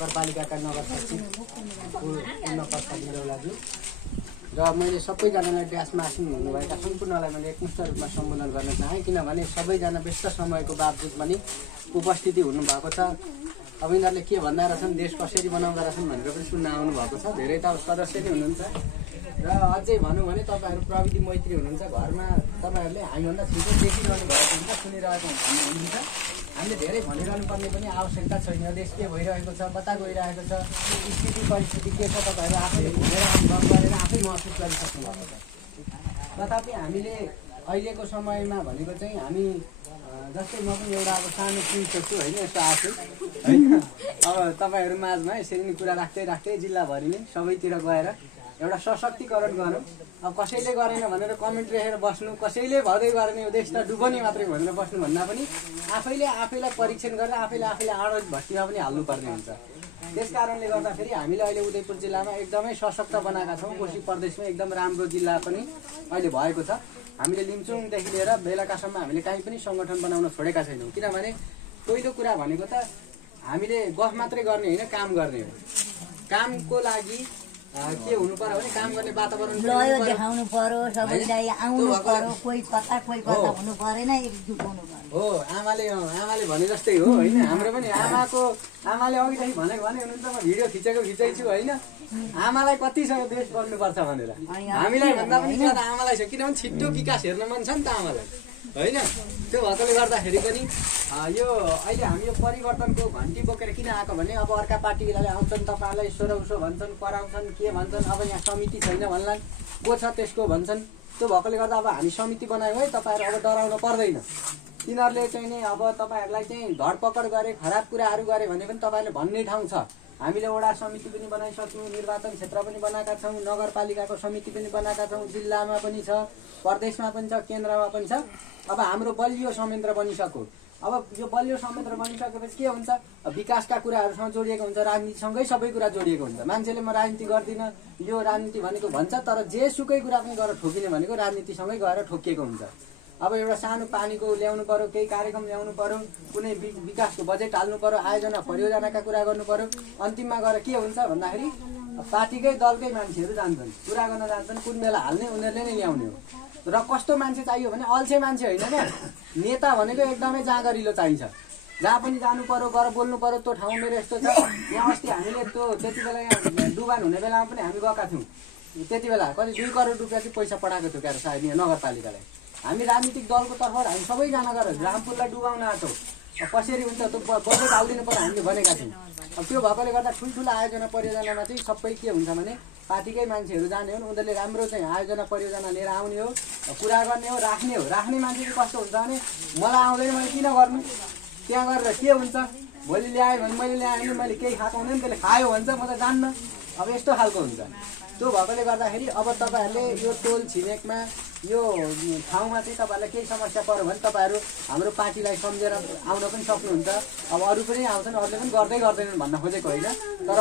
नगरपालिकाका नगर सचिव पूर्ण प्रसाद निरौलाज्यू र मैले सबैजनालाई ड्यासमा आसिन हुनुभएका सम्पूर्णलाई मैले एकमुष्ट रूपमा सम्बोधन गर्न चाहेँ किनभने सबैजना व्यस्त समयको बावजुद पनि उपस्थिति हुनुभएको छ। अब यिनीहरूले के भन्दा रहेछन् देश कसरी बनाउँदा रहेछन् भनेर पनि सुन्न आउनु भएको छ। धेरै त सदस्य नै हुनुहुन्छ र अझै भनौँ भने तपाईँहरू प्रविधि मैत्री हुनुहुन्छ। घरमा तपाईँहरूले हामीभन्दा छिटो देखिरहनु भएको हुन्छ, सुनिरहेको हुनुहुन्छ। हामीले धेरै भनिरहनु पर्ने पनि आवश्यकता छैन। देश के भइरहेको छ, कता गइरहेको छ, स्थिति परिस्थिति के छ तपाईँहरू आफैले घुमेर अनुभव गरेर आफै महसुस गरिसक्नु भएको छ। तथापि हामीले अहिलेको समयमा भनेको चाहिँ हामी जस्तै म पनि एउटा अब सानो कृषक छु होइन, यस्तो आछु होइन। अब तपाईँहरू माझमा यसरी नै कुरा राख्दै राख्दै जिल्लाभरि नै सबैतिर गएर एउटा सशक्तिकरण गरौँ। अब कसैले गरेन भनेर कमेन्ट लेखेर बस्नु, कसैले भर्दै गरेन यो देश त डुबने मात्रै भनेर बस्नु भन्दा पनि आफैले आफैलाई परीक्षण गरेर आफैले आडत भट्टीमा पनि हाल्नुपर्ने हुन्छ। त्यस कारणले गर्दाखेरि हामीले अहिले उदयपुर जिल्लामा एकदमै सशक्त बनाएका छौँ। कोशी प्रदेशमा एकदम राम्रो जिल्ला पनि अहिले भएको छ। हामीले लिम्चुङदेखि लिएर बेलुकासम्म हामीले काहीँ पनि सङ्गठन बनाउन छोडेका छैनौँ। किनभने पहिलो कुरा भनेको त हामीले गफ मात्रै गर्ने होइन, काम गर्ने हो। कामको लागि के हुनु पर्यो भने काम गर्ने वातावरण देखाउनु पर्यो, सबैलाई आउनु पर्यो, कोही कता हुनु परेन, एकजुट हुनु पर्यो। हो आमाले भने जस्तै हो होइन। हाम्रो पनि आमाले अघिदेखि भनेको हुनुहुन्छ, म भिडियो खिचैछु होइन। आमालाई कति छ देश बन्नुपर्छ भनेर हामीलाई भन्दा पनि ज्यादा आमालाई छ। किनभने छिट्टो विकास हेर्न मन छ नि त आमालाई होइन। त्यो भएकोले गर्दाखेरि पनि यो अहिले हामी यो परिवर्तनको घन्टी बोकेर किन आएको भने अब अर्का पार्टीले आउँछन्, तपाईँहरूलाई यसो उसो भन्छन्, कराउँछन्, के भन्छन्, अब यहाँ समिति छैन भन्लान्, को छ त्यसको भन्छन्। त्यो भएकोले गर्दा अब हामी समिति बनायौँ है, तपाईँहरू अब डराउन पर्दैन। तिनीहरूले चाहिँ नि अब तपाईँहरूलाई चाहिँ धरपकड गरे, खराब कुराहरू गरे भने पनि तपाईँहरूले भन्ने ठाउँ छ। हामीले वडा समिति पनि बनाइसक्यौँ, निर्वाचन क्षेत्र पनि बनाएका छौँ, नगरपालिकाको समिति पनि बनाएका छौँ, जिल्लामा पनि छ, प्रदेशमा पनि छ, केन्द्रमा पनि छ। अब हाम्रो बलियो संयन्त्र बनिसक्यो। अब यो बलियो संयन्त्र बनिसकेपछि के हुन्छ, विकासका कुराहरूसँग जोडिएको हुन्छ, राजनीतिसँगै सबै कुरा जोडिएको हुन्छ। मान्छेले म राजनीति गर्दिनँ, यो राजनीति भनेको भन्छ, तर जेसुकै कुरा पनि गरेर ठोकिने भनेको राजनीतिसँगै गएर ठोकिएको हुन्छ। अब एउटा सानो पानीको ल्याउनु पर्यो, केही कार्यक्रम ल्याउनु पर्यो, कुनै विकासको बजेट हाल्नु पर्यो, आयोजना परियोजनाका कुरा गर्नु पर्यो, अन्तिममा गएर के हुन्छ भन्दाखेरि पार्टीकै दलकै मान्छेहरू जान्छन्, कुरा गर्न जान्छन्, कुन बेला हाल्ने उनीहरूले नै ल्याउने हो। र कस्तो मान्छे चाहियो भने अल्छे मान्छे होइन क्या। नेता भनेको एकदमै जाँगरिलो चाहिन्छ। जहाँ पनि जानु पर्यो, गएर बोल्नु पर्यो, त्यो ठाउँ मेरो यस्तो छ। यहाँ अस्ति हामीले त्यति बेला यहाँ डुबान हुने बेलामा पनि हामी गएका थियौँ। त्यति बेला कति 2 करोड रुपियाँ चाहिँ पैसा पठाएको थियो क्या सायद यहाँ नगरपालिकालाई। हामी राजनीतिक दलको तर्फबाट हामी सबैजना गरेर रामपुरलाई डुबाउन आएको कसरी हुन्छ त्यो बजेट हालिदिनु पर्यो हामीले भनेका थियौँ। अब त्यो भएकोले गर्दा ठुल्ठुलो आयोजना परियोजनामा चाहिँ सबै के हुन्छ भने पार्टीकै मान्छेहरू जाने हो, उनीहरूले राम्रो चाहिँ आयोजना परियोजना लिएर आउने हो, कुरा गर्ने हो, राख्ने हो। राख्ने मान्छे चाहिँ कस्तो हुन्छ भने मलाई आउँदैन, मैले किन गर्नु, त्यहाँ गरेर के हुन्छ, भोलि ल्याएँ भने मैले ल्याएँ भने मैले केही खाएको हुँदैन, त्यसले खायो भन्छ, म त जान्न। अब यस्तो खालको हुन्छ। त्यो भएकोले गर्दाखेरि अब तपाईँहरूले यो टोल छिमेकमा यो ठाउँमा चाहिँ तपाईँहरूलाई केही समस्या पऱ्यो भने तपाईँहरू हाम्रो पार्टीलाई सम्झेर आउन पनि सक्नुहुन्छ। अब अरू पनि आउँछन्, अरूले पनि गर्दैनन् भन्न खोजेको होइन। तर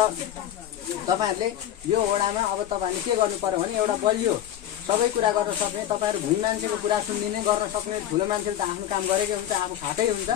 तपाईँहरूले यो वडामा अब तपाईँहरूले के गर्नु पर्यो भने एउटा बलियो सबै कुरा गर्न सक्ने, तपाईँहरू भुइँ मान्छेको कुरा सुनिदिने गर्न सक्ने, ठुलो मान्छेले त आफ्नो काम गरेकै हुन्छ, आफू खाएकै हुन्छ।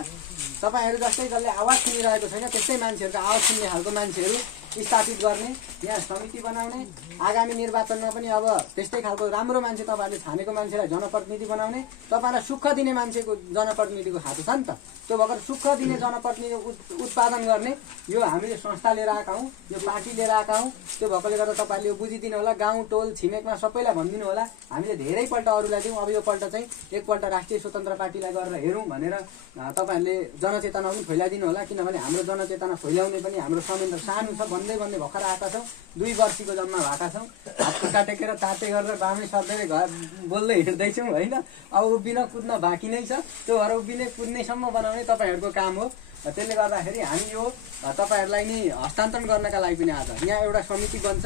तपाईँहरू जस्तै जसले आवाज सुनिरहेको छैन त्यस्तै मान्छेहरूको आवाज सुन्ने खालको मान्छेहरू स्थापित गर्ने, यहाँ समिति बनाउने, आगामी निर्वाचनमा पनि अब त्यस्तै खालको राम्रो मान्छे तपाईँहरूले छानेको मान्छेलाई जनप्रतिनिधि बनाउने, तपाईँलाई सुख दिने मान्छेको जनप्रतिनिधिको हात छ नि त। त्यो भएर सुख दिने जनप्रतिनिधि उत्पादन गर्ने यो हामीले संस्था लिएर आएका हौँ, यो पार्टी लिएर आएका हौँ। त्यो भएकोले गर्दा तपाईँहरूले यो बुझिदिनु होला। गाउँ टोल छिमेकमा सबैलाई भनिदिनु होला। हामीले धेरैपल्ट अरूलाई दिउँ, अब योपल्ट चाहिँ एकपल्ट राष्ट्रिय स्वतन्त्र पार्टीलाई गरेर हेरौँ भनेर तपाईँहरूले जनचेतना पनि फैलाइदिनु होला। किनभने हाम्रो जनचेतना फैलाउने पनि हाम्रो संयन्त्र सानो छ, भन्दै भर्खर आएका छौँ, 2 वर्षको जम्मा भएका छौँ। हात खुट्टा टेकेर ताते गरेर बामै सर्दै घर बोल्दै हिँड्दैछौँ होइन। अब उभिन कुद्न बाँकी नै छ, त्यो भएर उभिने कुद्नेसम्म बनाउने तपाईँहरूको काम हो। त्यसले गर्दाखेरि हामी यो तपाईँहरूलाई नै हस्तान्तरण गर्नका लागि पनि आज यहाँ एउटा समिति बन्छ।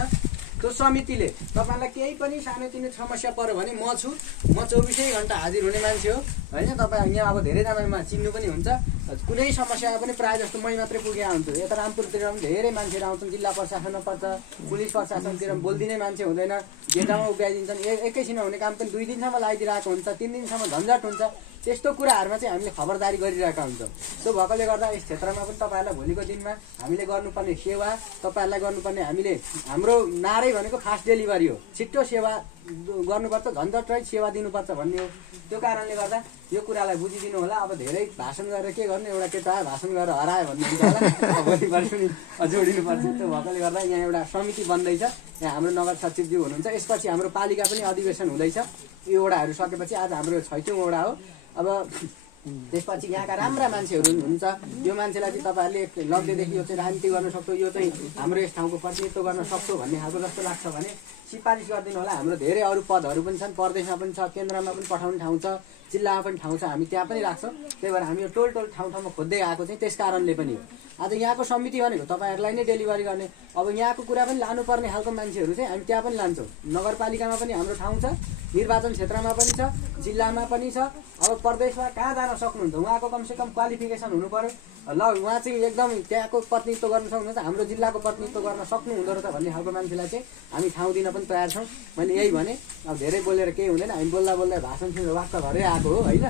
त्यो समितिले तपाईँलाई केही पनि सानोतिनो समस्या पऱ्यो भने म छु, म 24 घन्टा हाजिर हुने मान्छे हो होइन। तपाईँ यहाँ अब धेरैजनामा चिन्नु पनि हुन्छ। कुनै समस्यामा पनि प्रायः जस्तो मै मात्रै पुगे आउँछु। यता रामपुरतिर पनि धेरै मान्छेहरू आउँछन्, जिल्ला प्रशासनमा पर्छ, पुलिस प्रशासनतिर बोलिदिने मान्छे हुँदैन, गेटामा उभ्याइदिन्छन्। एकैछिनमा हुने काम पनि 2 दिनसम्म लगाइदिरहेको हुन्छ, 3 दिनसम्म झन्झट हुन्छ। त्यस्तो कुराहरूमा चाहिँ हामीले खबरदारी गरिरहेका हुन्छौँ। त्यो भएकोले गर्दा यस क्षेत्रमा पनि तपाईँहरूलाई भोलिको दिनमा हामीले गर्नुपर्ने सेवा, तपाईँहरूलाई गर्नुपर्ने हामीले हाम्रो नारै भनेको फास्ट डेलिभरी हो, छिट्टो सेवा गर्नुपर्छ, झन्झट सेवा दिनुपर्छ भन्ने हो। त्यो कारणले गर्दा यो कुरालाई बुझिदिनु होला। अब धेरै भाषण गरेर के गर्नु, एउटा केटा भाषण गरेर हरायो भन्नुहुन्छ होला, भोलि पर्सि पनि जोडिनुपर्छ। त्यो भएकोले गर्दा यहाँ एउटा समिति बन्दैछ, यहाँ हाम्रो नगर सचिवज्यू हुनुहुन्छ, यसपछि हाम्रो पालिका पनि अधिवेशन हुँदैछ। यो वडाहरू सकेपछि आज हाम्रो 6औं वडा हो। अब त्यसपछि यहाँका राम्रा मान्छेहरू हुनुहुन्छ, यो मान्छेलाई चाहिँ तपाईँहरूले लग्नेदेखि यो चाहिँ राजनीति गर्न सक्छौ, यो चाहिँ हाम्रो यस ठाउँको प्रतिनिधित्व गर्न सक्छौ भन्ने खालको जस्तो लाग्छ भने सिफारिस गरिदिनु होला। हाम्रो धेरै अरू पदहरू पनि छन्, प्रदेशमा पनि छ, केन्द्रमा पनि पठाउने ठाउँ छ, जिल्लामा पनि ठाउँ छ, हामी त्यहाँ पनि राख्छौँ। त्यही भएर हामी यो टोल टोल ठाउँ ठाउँमा खोज्दै आएको चाहिँ त्यस कारणले पनि हो। आज यहाँको समिति भनेको तपाईँहरूलाई नै डेलिभरी गर्ने, अब यहाँको कुरा पनि लानुपर्ने खालको मान्छेहरू चाहिँ हामी त्यहाँ पनि लान्छौँ। नगरपालिकामा पनि हाम्रो ठाउँ छ, निर्वाचन क्षेत्रमा पनि छ, जिल्लामा पनि छ। अब प्रदेशमा कहाँ जान सक्नुहुन्छ, उहाँको कमसेकम क्वालिफिकेसन हुनु पर्यो। ल उहाँ चाहिँ एकदम त्यहाँको प्रतिनिधित्व गर्न सक्नुहुन्छ, हाम्रो जिल्लाको प्रतिनिधित्व गर्न सक्नुहुँदो रहेछ भन्ने खालको मान्छेलाई चाहिँ हामी ठाउँ दिन पनि तयार छौँ। मैले यही भने, अब धेरै बोलेर केही हुँदैन, हामी बोल्दा बोल्दा भाषण सुनेर वाक्क भरै आएको हो होइन।